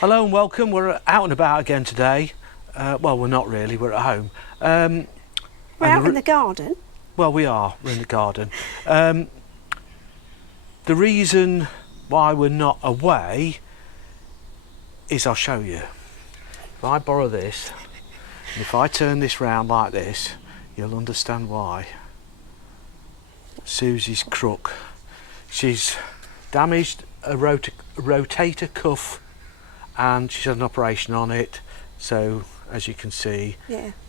Hello and welcome. We're out and about again today. Well, we're not really, we're at home. We're out in the garden. Well, we are, we're in the garden. The reason why we're not away is I'll show you. If I borrow this, and if I turn this round like this, you'll understand why. Susie's crook. She's damaged a rotator cuff and she's had an operation on it, so as you can see,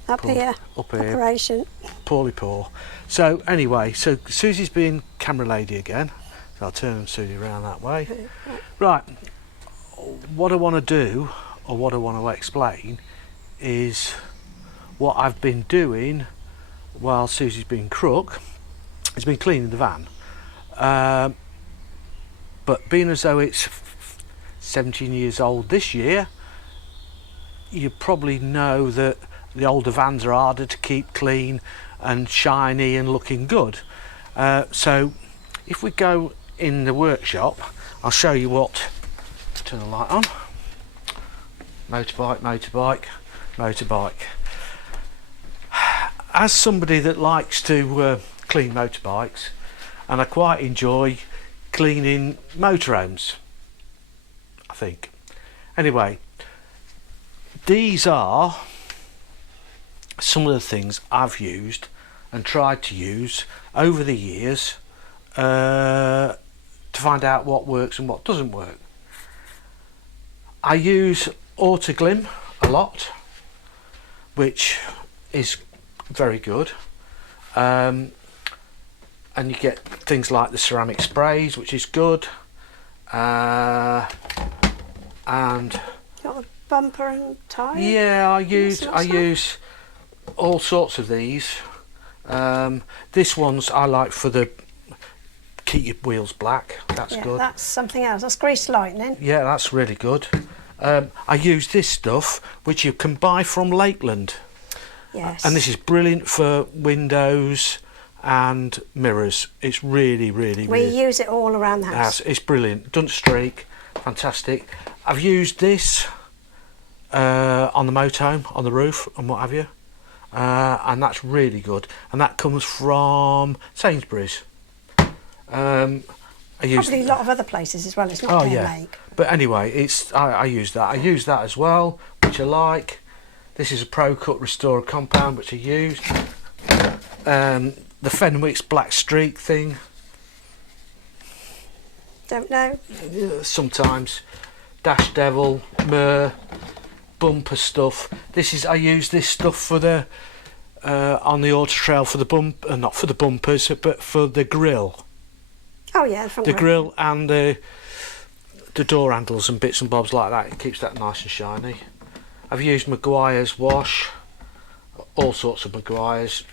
up here, operation, poorly poor. So anyway, so Susie's being camera lady again, so I'll turn Susie around that way. Right, what I want to do, or what I want to explain, is what I've been doing while Susie's been crook. Has been cleaning the van, but being as though it's 17 years old this year, you probably know that the older vans are harder to keep clean and shiny and looking good. So if we go in the workshop, I'll show you what. Turn the light on. Motorbike, motorbike, motorbike. As somebody that likes to clean motorbikes, and I quite enjoy cleaning motorhomes, I think. Anyway, these are some of the things I've used and tried to use over the years to find out what works and what doesn't work. I use Autotrail a lot, which is very good. And you get things like the ceramic sprays, which is good. And got the bumper and tyre. Yeah, I use all sorts of these. This one's I like for the keep your wheels black. That's good. That's something else. That's grease lightning. Yeah, that's really good. I use this stuff, which you can buy from Lakeland. Yes. And this is brilliant for windows and mirrors. It's really we use it all around the house. It's brilliant. Doesn't streak. Fantastic. I've used this on the motorhome, on the roof and what have you, and that's really good, and that comes from Sainsbury's. Probably a lot of other places as well. It's not their make. But anyway, I use that. I use that as well, which I like. This is a Pro Cut Restorer compound, which I used. The Fenwick's black streak thing. Don't know. Sometimes. Dash Devil, Myrrh, bumper stuff. I use this stuff for the on the Autotrail for the not for the bumpers, but for the grill. Oh yeah, the grill and the door handles and bits and bobs like that. It keeps that nice and shiny. I've used Maguire's wash, all sorts of Maguire's.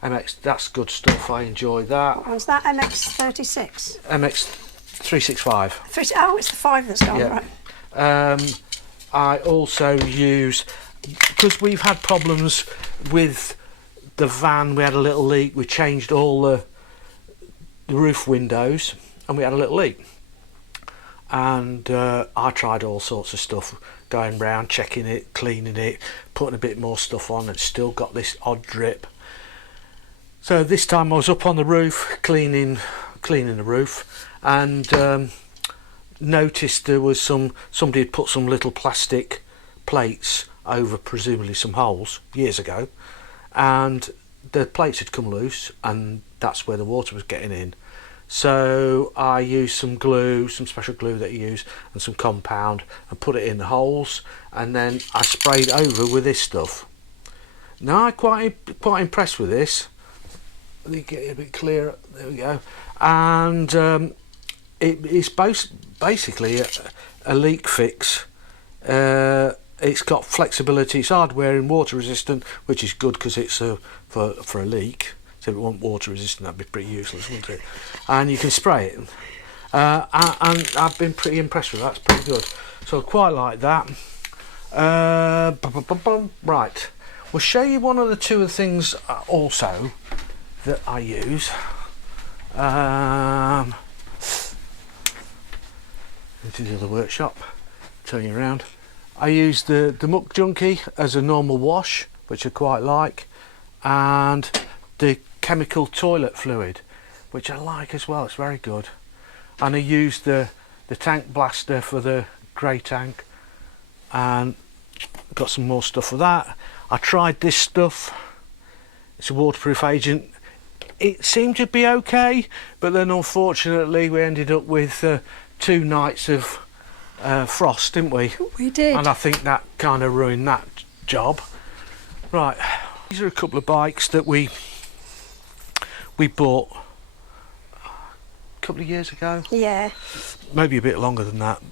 MX, that's good stuff. I enjoy that. What one's that? MX36. MX365. Oh, it's the 5 that's gone, right. I also use, because we've had problems with the van, we had a little leak. We changed all the roof windows and we had a little leak. And I tried all sorts of stuff, going round, checking it, cleaning it, putting a bit more stuff on, and still got this odd drip. So this time I was up on the roof cleaning the roof, and noticed there was somebody had put some little plastic plates over presumably some holes years ago, and the plates had come loose, and that's where the water was getting in. So I used some glue, some special glue that you use, and some compound, and put it in the holes, and then I sprayed over with this stuff. Now I'm quite impressed with this. Let me get it a bit clearer. There we go. And it's basically a leak fix. It's got flexibility. It's hardware and water resistant, which is good because it's for a leak. So if it wasn't water resistant, that'd be pretty useless, wouldn't it? And you can spray it. And I've been pretty impressed with that. It's pretty good. So I quite like that. Right. We'll show you one of the two of the things also that I use. Into the other workshop. turn you around. I use the Muck Junkie as a normal wash, which I quite like, and the chemical toilet fluid, which I like as well. It's very good. And I use the tank blaster for the grey tank, and got some more stuff for that. I tried this stuff. It's a waterproof agent. It seemed to be okay, but then unfortunately we ended up with 2 nights of frost, didn't we? We did. And I think that kind of ruined that job. Right, these are a couple of bikes that we bought a couple of years ago. Yeah. Maybe a bit longer than that.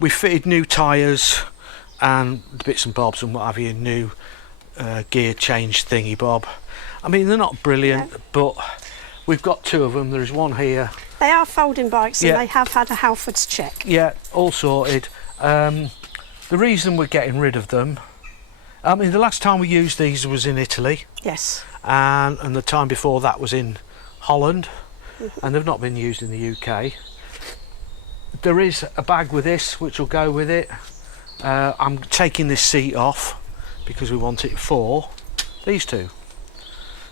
We fitted new tyres and bits and bobs and what have you, new gear change thingy bob. I mean, they're not brilliant, but we've got 2 of them. There's one here. They are folding bikes, and they have had a Halfords check. Yeah, all sorted. The reason we're getting rid of them, I mean, the last time we used these was in Italy. Yes. And the time before that was in Holland, and they've not been used in the UK. There is a bag with this which will go with it. I'm taking this seat off because we want it for these 2.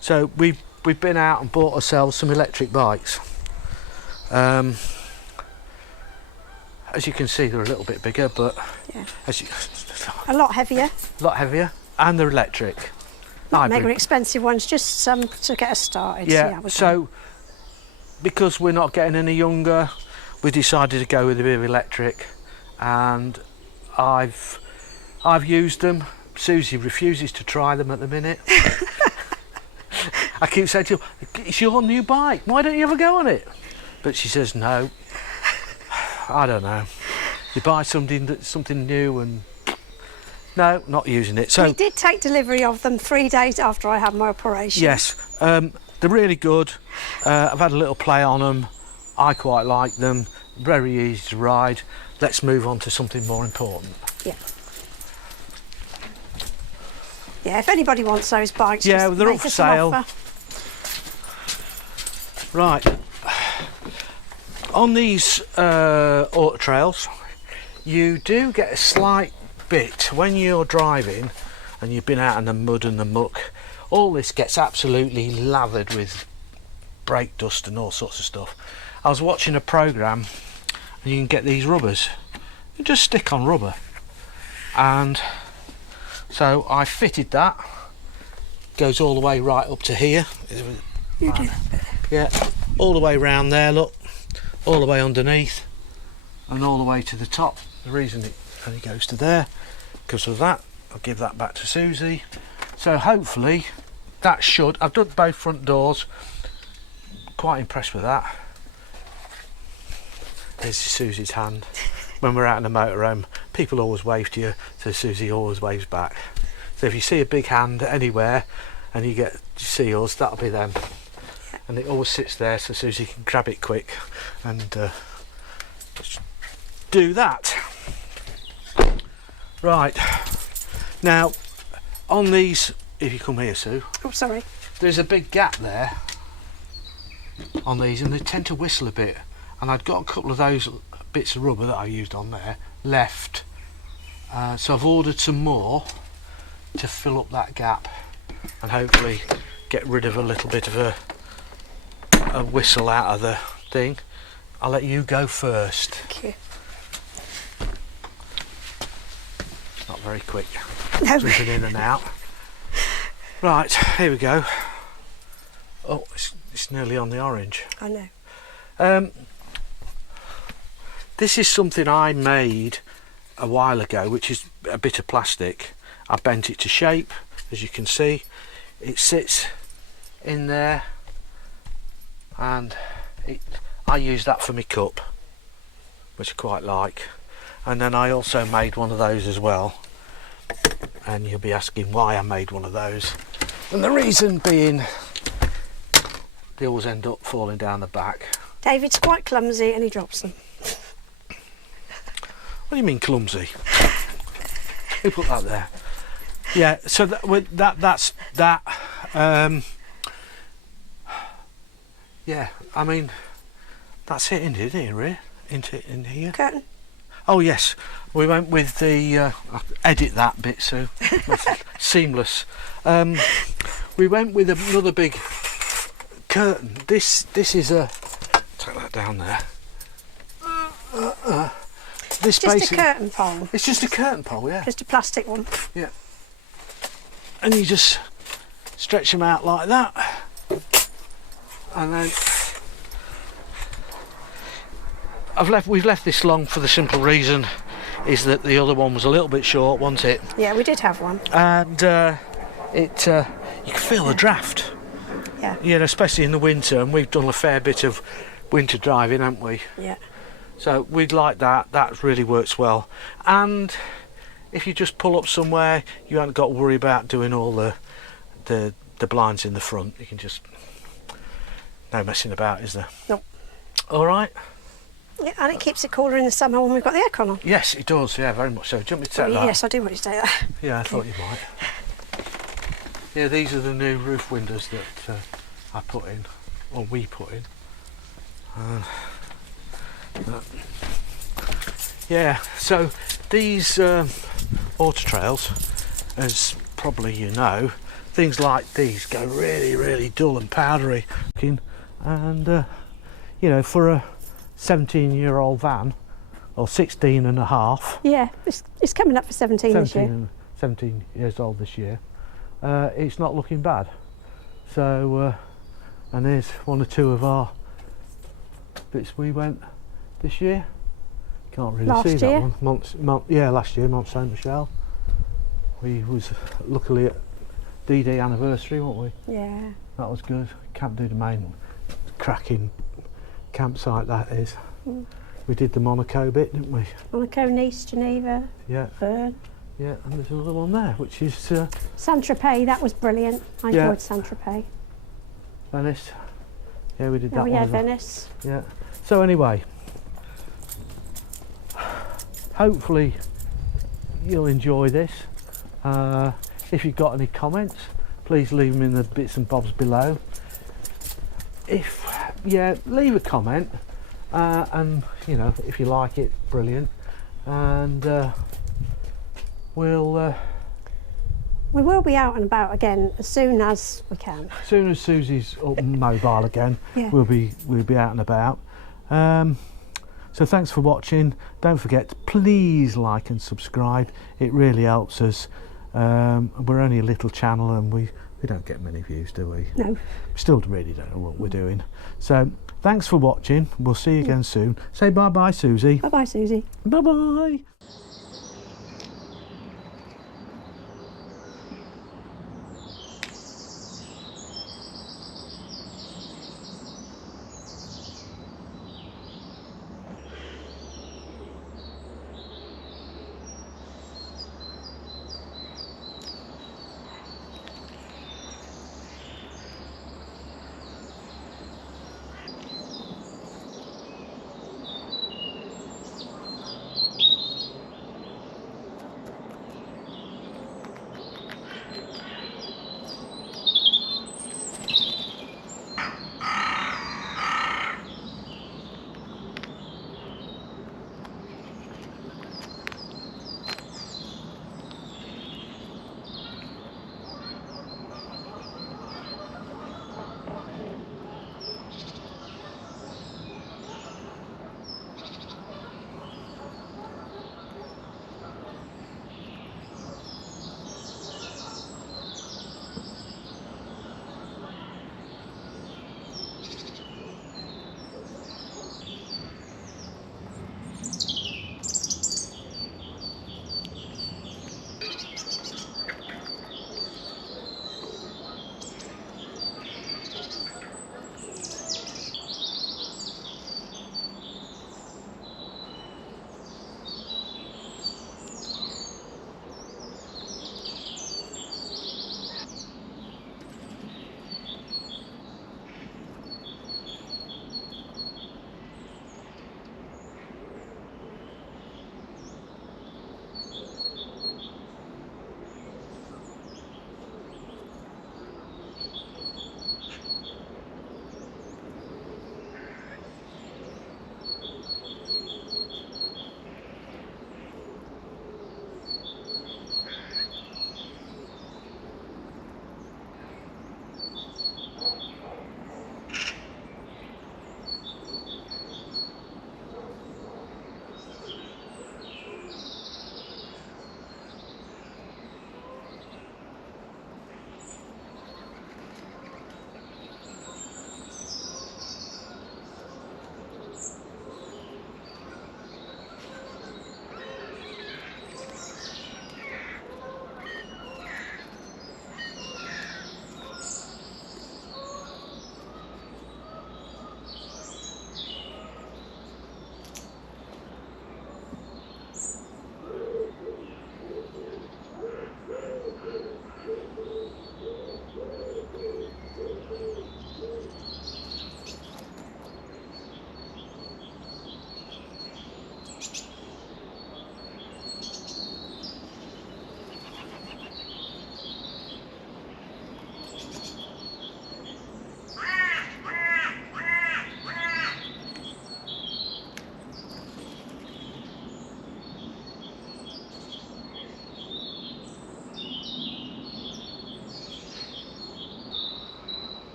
So we've been out and bought ourselves some electric bikes. As you can see, they're a little bit bigger, but a lot heavier. A lot heavier, and they're electric. Not mega expensive ones, just to get us started. Yeah. So because we're not getting any younger, we decided to go with a bit of electric, and I've used them. Susie refuses to try them at the minute. I keep saying to her, it's your new bike, why don't you ever go on it? But she says no. I don't know. You buy something new and no, not using it. So we did take delivery of them 3 days after I had my operation. Yes, they're really good. I've had a little play on them. I quite like them. Very easy to ride. Let's move on to something more important. Yeah. Yeah, if anybody wants those bikes, yeah, just they're make up for us an sale. offer. Right. On these Autotrails, you do get a slight bit when you're driving and you've been out in the mud and the muck. All this gets absolutely lathered with brake dust and all sorts of stuff. I was watching a programme and you can get these rubbers. You just stick on rubber, and so I fitted that. Goes all the way right up to here. You do. Yeah, all the way round there, look, all the way underneath and all the way to the top. The reason it only goes to there, because of that. I'll give that back to Susie. So hopefully that should, I've done both front doors, quite impressed with that. There's Susie's hand. When we're out in the motorhome, people always wave to you, so Susie always waves back. So if you see a big hand anywhere and you see us, that'll be them. And it always sits there so Susie can grab it quick and do that. Right, now on these, if you come here, Sue. Oh, sorry. There's a big gap there on these and they tend to whistle a bit, and I'd got a couple of those bits of rubber that I used on there left, so I've ordered some more to fill up that gap and hopefully get rid of a little bit of a whistle out of the thing. I'll let you go first. Thank you. Not very quick. No. Slipping in and out. Right, here we go. Oh, it's nearly on the orange. I know. This is something I made a while ago, which is a bit of plastic. I bent it to shape, as you can see. It sits in there, and I use that for my cup, which I quite like. And then I also made one of those as well, and you'll be asking why I made one of those, and the reason being they always end up falling down the back. David's quite clumsy and he drops them. What do you mean clumsy? Who put that there? Yeah, so that's that. Yeah, I mean, that's it, isn't it? In here. Curtain. Oh yes, we went with the. I'll edit that bit so seamless. We went with another big curtain. This is a. Take that down there. This just a curtain pole. It's just a curtain pole, yeah. Just a plastic one. Yeah. And you just stretch them out like that, and then we've left this long for the simple reason is that the other one was a little bit short, wasn't it? Yeah, we did have one. And you can feel the draft. Yeah. You know, especially in the winter, and we've done a fair bit of winter driving, haven't we? Yeah. So we'd like that. That really works well. And if you just pull up somewhere, you haven't got to worry about doing all the blinds in the front. You can just no messing about, is there? Nope. All right. Yeah, and it keeps it cooler in the summer when we've got the aircon on. Yes, it does. Yeah, very much so. Do you want me to take that? Yes, I do want you to take that. Yeah, I thought you might. Yeah, these are the new roof windows that I put in, or we put in. Yeah, so these Autotrails, as probably you know, things like these go really, really dull and powdery looking, and you know, for a 17-year-old van, or 16 and a half. Yeah, it's coming up for 17 this year. 17 years old this year. It's not looking bad. So, and there's one or two of our bits we went this year. Can't really Last see year? that one. Yeah, last year, Mont Saint Michel. We was luckily at D-Day anniversary, weren't we? Yeah. That was good. Can't do the main cracking campsite that is. Mm. We did the Monaco bit, didn't we? Monaco, Nice, Geneva, Yeah. Bern. Yeah, and there's another one there, which is Saint-Tropez, that was brilliant. I Yeah. enjoyed Saint-Tropez. Venice. Yeah, we did that Oh one. yeah, as well. Venice. Yeah. So anyway, hopefully you'll enjoy this. If you've got any comments, please leave them in the bits and bobs below. Leave a comment, and you know, if you like it, brilliant. And We will be out and about again as soon as we can. as soon as Susie's up mobile again, Yeah. we'll be out and about. So thanks for watching. Don't forget to please like and subscribe. It really helps us. We're only a little channel and we don't get many views, do we? No. Still really don't know what we're doing. So thanks for watching. We'll see you again soon. Say bye bye, Susie. Bye bye, Susie. Bye bye.